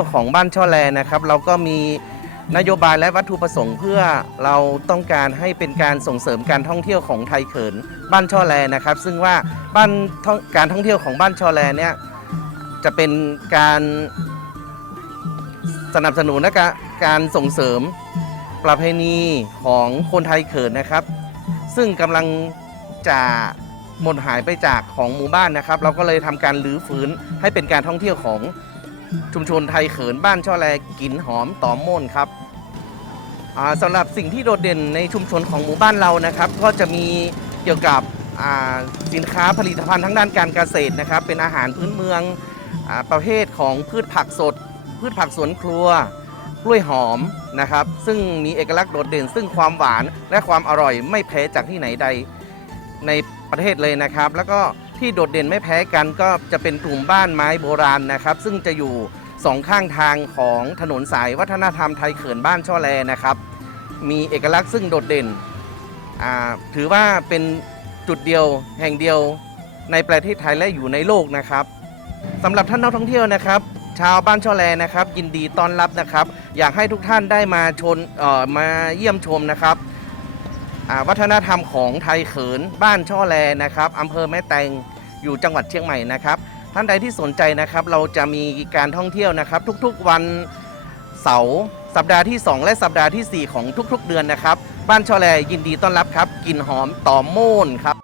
ยวของบ้านช่อแลนะครับ เราก็มีนโยบายและวัตถุประสงค์เพื่อเราต้องการให้เป็นการส่งเสริมการท่องเที่ยวของไทยเขินบ้านช่อแลนะครับ ซึ่งว่าบ้านท่องการท่องเที่ยวของบ้านช่อแลเนี่ยจะเป็นการสนับสนุนและกะการส่งเสริมประเพณีของคนไทยเขินนะครับ ซึ่งกำลังจะหมดหายไปจากของหมู่บ้านนะครับ เราก็เลยทำการรื้อฟื้นให้เป็นการท่องเที่ยวของ ชุมชนไทยเขินบ้านช่อแลกลิ่นหอมตอมม่นครับสำหรับสิ่งที่โดดเด่นในชุมชนของหมู่บ้านเรานะครับ ก็จะมีเกี่ยวกับสินค้าผลิตภัณฑ์ทั้งด้านการเกษตรนะครับ เป็นอาหารพื้นเมืองอประเภทของพืชผักสด พืชผักสวนครัวกล้วยหอมนะครับ ซึ่งมีเอกลักษณ์โดดเด่น ซึ่งความหวานและความอร่อยไม่แพ้จากที่ไหนใดในประเทศเลยนะครับ แล้วก็ ที่โดดเด่นไม่แพ้กันก็จะเป็นกลุ่มบ้านไม้โบราณนะครับ ซึ่งจะอยู่สองข้างทางของถนนสายวัฒนธรรมไทยเขินบ้านช่อแลนะครับ มีเอกลักษณ์ซึ่งโดดเด่น ถือว่าเป็นจุดเดียวแห่งเดียวในประเทศไทยและอยู่ในโลกนะครับสำหรับท่านนักท่องเที่ยวนะครับ ชาวบ้านช่อแลนะครับ ยินดีต้อนรับนะครับ อยากให้ทุกท่านได้มาชนเออมาเยี่ยมชมนะครับวัฒนธรรมของไทยเขินบ้านช่อแลนะครับอำเภอแม่แตง อยู่จังหวัดเชียงใหม่นะครับ ท่านใดที่สนใจนะครับ เราจะมีการท่องเที่ยวนะครับ ทุกๆวันเสาร์สัปดาห์ที่ 2 และสัปดาห์ทีสี่4 ของทุกๆ เดือนนะครับ บ้านชอแลยินดีต้อนรับครับกลิ่นหอมต่อมโม่นครับ